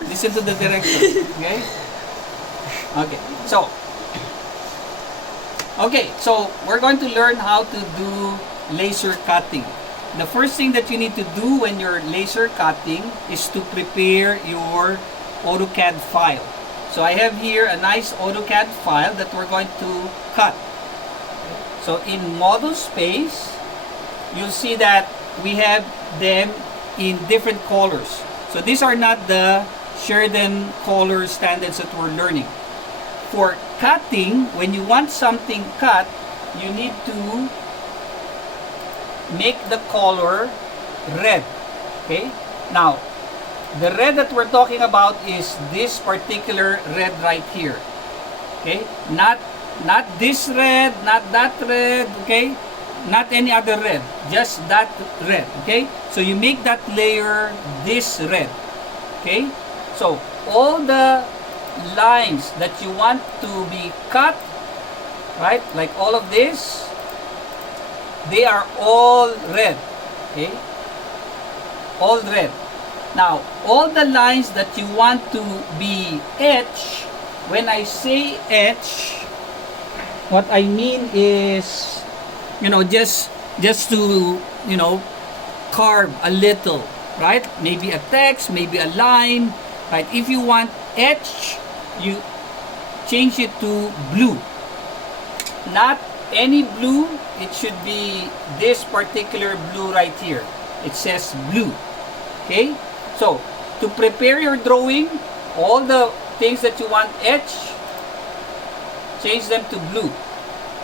Listen to the direction. Okay? Okay. So we're going to learn how to do laser cutting. The first thing that you need to do when you're laser cutting is to prepare your AutoCAD file. So I have here a nice AutoCAD file that we're going to cut. So in model space, you'll see that we have them in different colors. So these are not the Sheridan color standards that we're learning. For cutting, when you want something cut, you need to make the color red. Okay? Now, the red that we're talking about is this particular red right here. Okay? Not this red, not that red, okay? Not any other red, just that red, okay? So you make that layer this red, okay? So all the lines that you want to be cut, right? Like all of this, they are all red, okay? All red. Now, all the lines that you want to be etched, when I say etch, what I mean is, just to, carve a little, right? Maybe a text, maybe a line, right? If you want etch, you change it to blue. Not any blue, it should be this particular blue right here. It says blue, okay? So, to prepare your drawing, all the things that you want etch, change them to blue.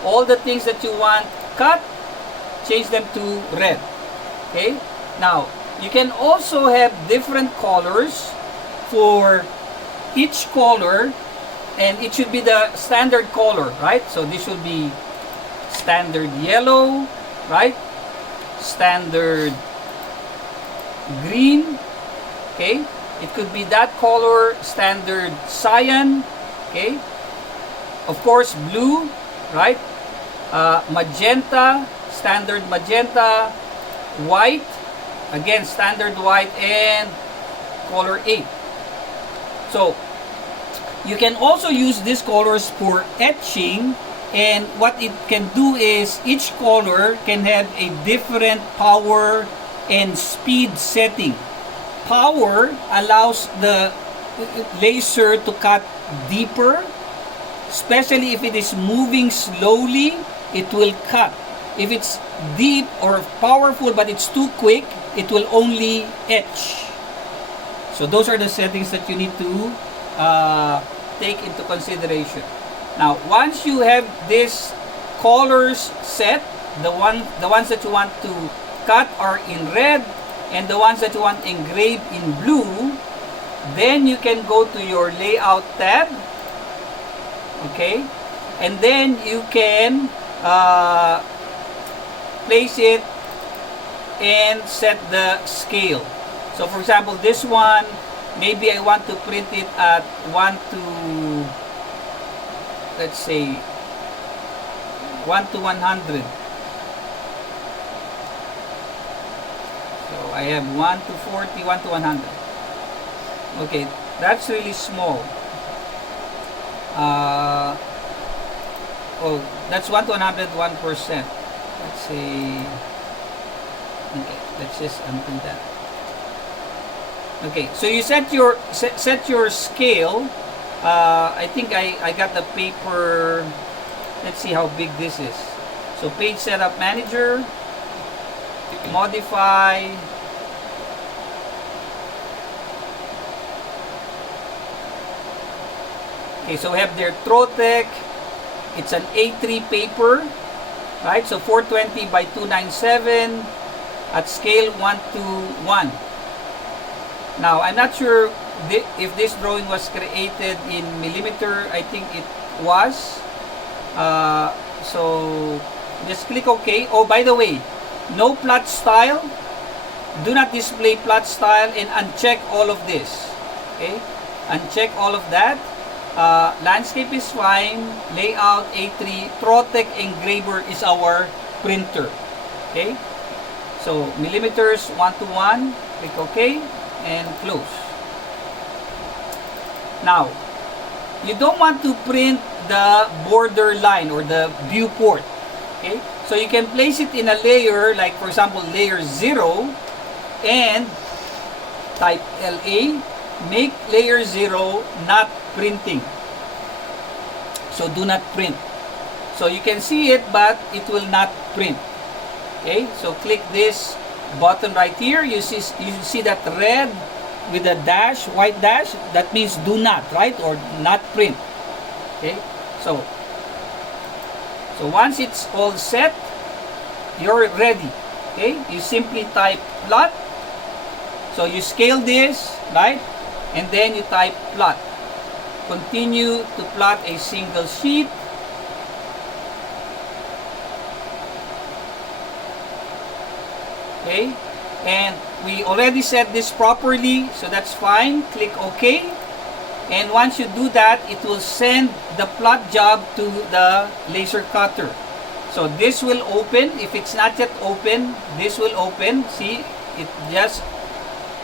All the things that you want cut, change them to red. Okay? Now, you can also have different colors for each color, and it should be the standard color, right? So this should be standard yellow, right? Standard green, okay? It could be that color, standard cyan, okay? Of course, blue, right? Magenta, standard magenta, white, again, standard white, and color 8. So, you can also use these colors for etching, and what it can do is each color can have a different power and speed setting. Power allows the laser to cut deeper, especially if it is moving slowly, it will cut. If it's deep or powerful but it's too quick, it will only etch. So those are the settings that you need to take into consideration. Now, once you have these colors set, the ones that you want to cut are in red, and the ones that you want engraved in blue, then you can go to your layout tab, okay, and then you can place it and set the scale. So for example, this one, maybe I want to print it at 1 to, let's say, 1 to 100. So I have 1 to 40, 1 to 100. Okay, that's really small. Oh, that's 1 to 100, 1%. Let's say, okay, let's just undo that. Okay, so you set your scale. I think I got the paper. Let's see how big this is. So page setup manager, modify. Okay, so we have their Trotec. It's an A3 paper, right? So 420 by 297 at scale 1 to 1. Now, I'm not sure if this drawing was created in millimeter. I think it was. So just click OK. Oh, by the way, no plot style. Do not display plot style, and uncheck all of this. Okay, uncheck all of that. Landscape is fine. Layout A3. Trotec engraver is our printer. Okay, so millimeters 1 to 1. Click OK and close. Now, you don't want to print the border line or the viewport. Okay, so you can place it in a layer, like for example layer 0, and type LA, make layer 0 not printing. So do not print. So you can see it, but it will not print. Okay, so click this button right here. You see that red with a dash, white dash, that means do not, right? Or not print. Okay, so once it's all set, you're ready. Okay, you simply type plot. So you scale this, right? And then you type plot. Continue to plot a single sheet. Okay, and we already set this properly, so that's fine. Click OK, and once you do that, it will send the plot job to the laser cutter. So this will open. If it's not yet open, this will open. See, it just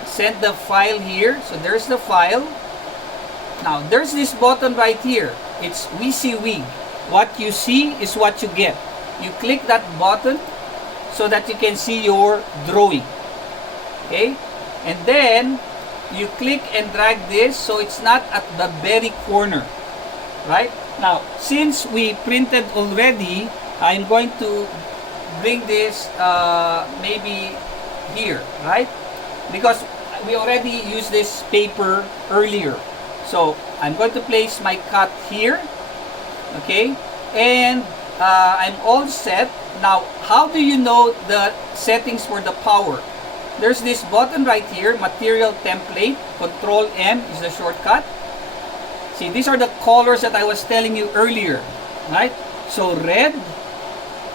sent the file here. So there's the file. Now there's this button right here. It's WYSIWYG. What you see is what you get. You click that button so that you can see your drawing. Okay, and then you click and drag this so it's not at the very corner. Right now, since we printed already, I'm going to bring this maybe here, right? Because we already used this paper earlier. So I'm going to place my cut here. Okay, and I'm all set. Now, how do you know the settings for the power? There's this button right here, material template. Control M is the shortcut. See, these are the colors that I was telling you earlier, right? So red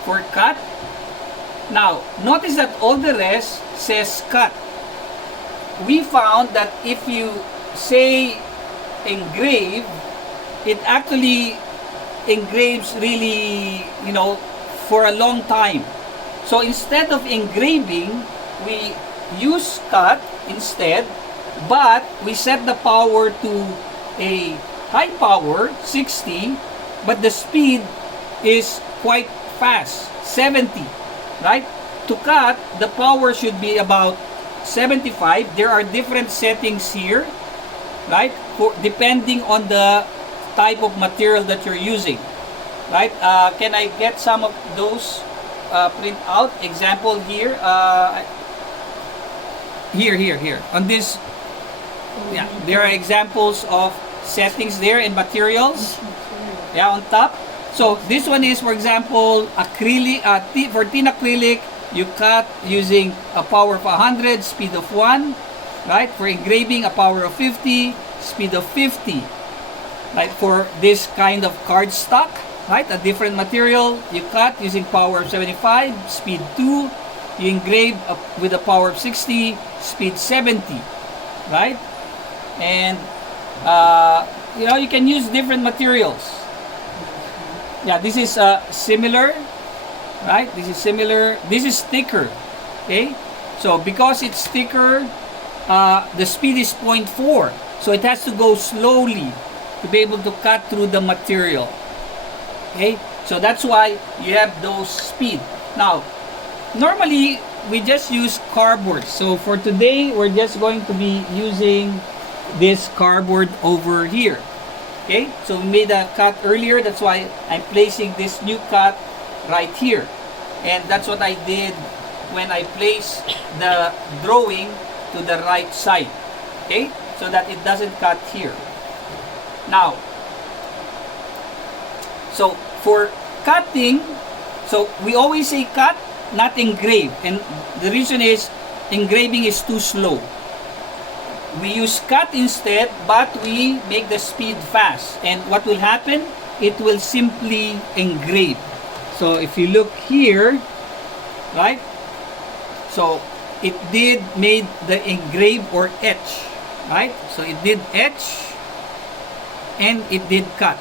for cut. Now, notice that all the rest says cut. We found that if you say engrave, it actually engraves really, for a long time. So instead of engraving, we use cut instead, but we set the power to a high power, 60, but the speed is quite fast, 70, right? To cut, the power should be about 75. There are different settings here, right? Depending on the type of material that you're using. Right? Can I get some of those print out? Example here. Here. On this, yeah, there are examples of settings there and materials. Yeah, on top. So this one is, for example, acrylic. For thin acrylic, you cut using a power of 100, speed of 1. Right? For engraving, a power of 50, speed of 50. Right? For this kind of cardstock, right, a different material, you cut using power of 75, speed 2. You engrave with a power of 60, speed 70, right? And you can use different materials. Yeah, this is similar, right? This is similar. This is thicker. Okay, so because it's thicker, the speed is 0.4, so it has to go slowly to be able to cut through the material. Okay, so that's why you have those speed. Now, normally we just use cardboard. So for today, we're just going to be using this cardboard over here. Okay, so we made a cut earlier. That's why I'm placing this new cut right here. And that's what I did when I placed the drawing to the right side. Okay, so that it doesn't cut here. Now, so for cutting, so we always say cut, not engrave. And the reason is engraving is too slow. We use cut instead, but we make the speed fast. And what will happen? It will simply engrave. So if you look here, right? So it did made the engrave or etch, right? So it did etch and it did cut.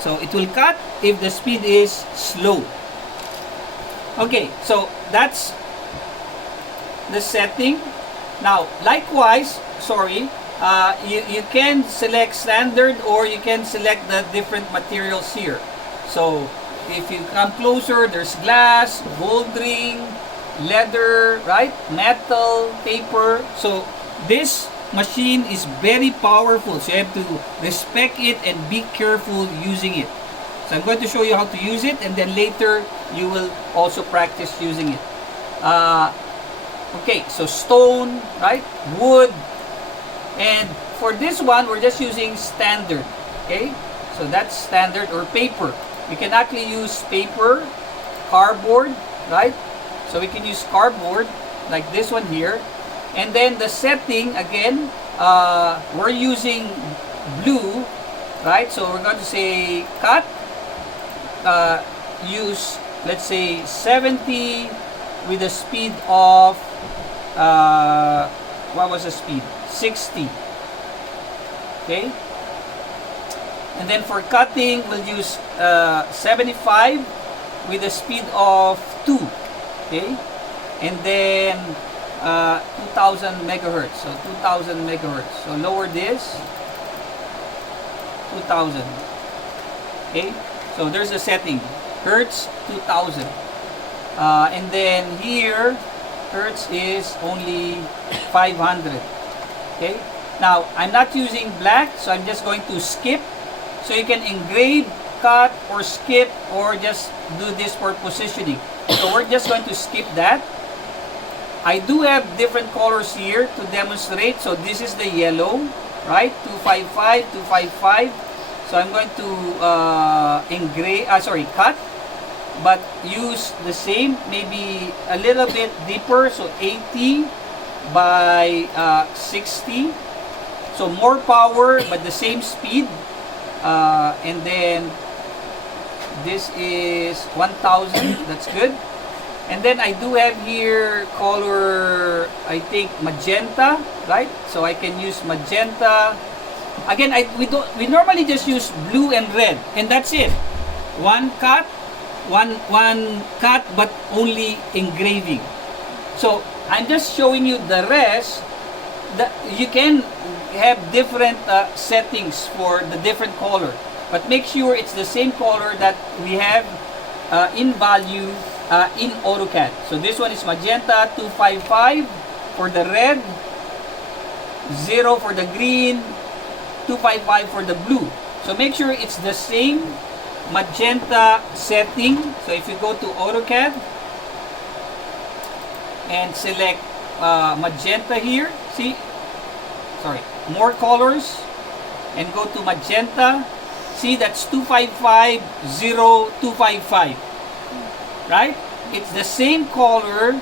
So it will cut if the speed is slow. Okay, so that's the setting. Now, likewise, you can select standard, or you can select the different materials here. So if you come closer, there's glass, gold ring, leather, right? Metal, paper. So this machine is very powerful. So you have to respect it and be careful using it. So I'm going to show you how to use it, and then later you will also practice using it. Okay, so stone, right? Wood. And for this one, we're just using standard. Okay, so that's standard, or paper. We can actually use paper, cardboard, right? So we can use cardboard like this one here. And then the setting, again, we're using blue, right? So we're going to say cut, use, let's say 70 with a speed of, what was the speed? 60. Okay. And then for cutting, we'll use 75 with a speed of 2. Okay. And then 2000 megahertz. So 2000 megahertz. So lower this. 2000. Okay. So there's a setting. Hertz 2000. And then here, hertz is only 500. Okay. Now, I'm not using black, so I'm just going to skip. So you can engrave, cut, or skip, or just do this for positioning. So we're just going to skip that. I do have different colors here to demonstrate. So this is the yellow, right? 255, 255. So I'm going to cut, but use the same, maybe a little bit deeper. So 80 by 60. So more power, but the same speed. And then this is 1000. That's good. And then I do have here color, I think magenta, right? So I can use magenta. Again, we normally just use blue and red, and that's it. One cut, but only engraving. So I'm just showing you the rest. You can have different settings for the different color, but make sure it's the same color that we have in value in AutoCAD. So this one is magenta, 255 for the red, 0 for the green, 255 for the blue. So make sure it's the same magenta setting. So if you go to AutoCAD and select magenta here, see, sorry, more colors, and go to magenta. See, that's 255, 0, 255, right? It's the same color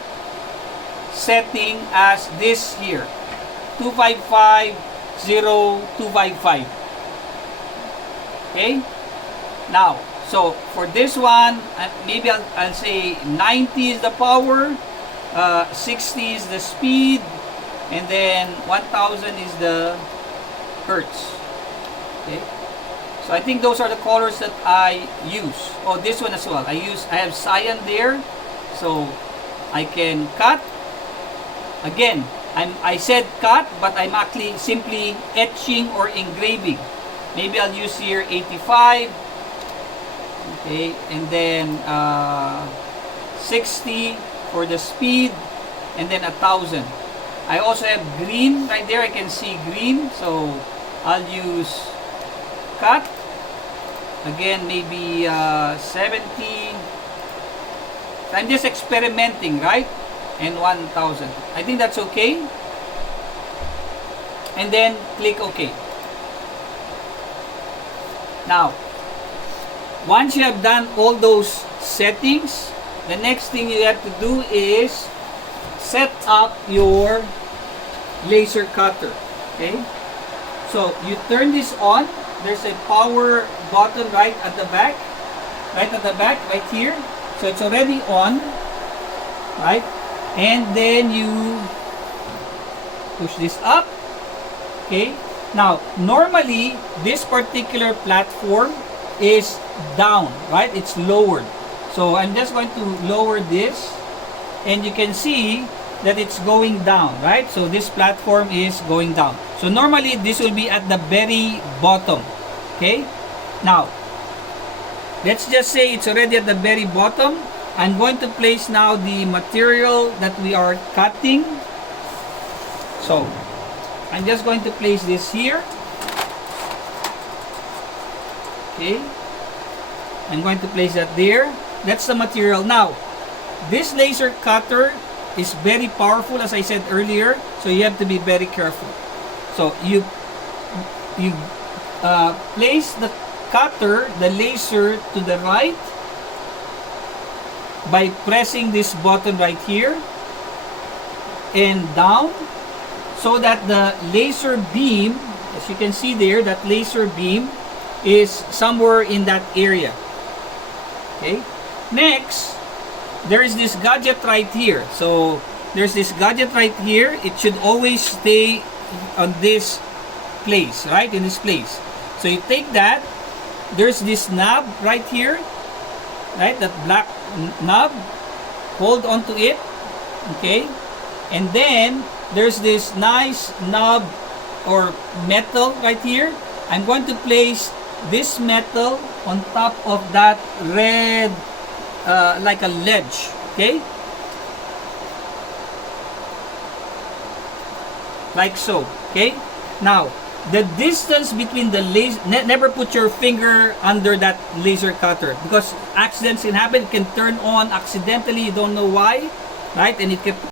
setting as this here, 255, 0, 255. Okay. Now, so for this one, maybe I'll say 90 is the power, 60 is the speed, and then 1000 is the hertz. Okay. So I think those are the colors that I use. Oh, this one as well. I have cyan there, so I can cut. Again, I said cut, but I'm actually simply etching or engraving. Maybe I'll use here 85. Okay, and then 60 for the speed, and then 1000. I also have green right there. I can see green, so I'll use cut. Again, maybe 70. I'm just experimenting, right? And 1000. I think that's okay. And then click OK. Now, once you have done all those settings, the next thing you have to do is set up your laser cutter. Okay, so you turn this on. There's a power button right at the back, right here. So it's already on, right? And then you push this up. Okay, now normally this particular platform is down, right? It's lowered. So I'm just going to lower this, and you can see that it's going down, right? So this platform is going down. So normally this will be at the very bottom. Okay? Now, let's just say it's already at the very bottom. I'm going to place now the material that we are cutting. So, I'm just going to place this here. Okay? I'm going to place that there. That's the material. Now, this laser cutter is very powerful, as I said earlier, so you have to be very careful. So, you place the cutter, the laser, to the right by pressing this button right here and down, so that the laser beam, as you can see there, that laser beam is somewhere in that area. Okay. Next, there is this gadget right here. So there's this gadget right here. It should always stay on this place, right? In this place. So you take that. There's this knob right here, right? That black knob. Hold onto it. Okay. And then there's this nice knob or metal right here. I'm going to place this metal on top of that red, like a ledge. Okay, like so. Okay, now the distance between the laser, never put your finger under that laser cutter, because accidents can happen. It can turn on accidentally, you don't know why, right? And it can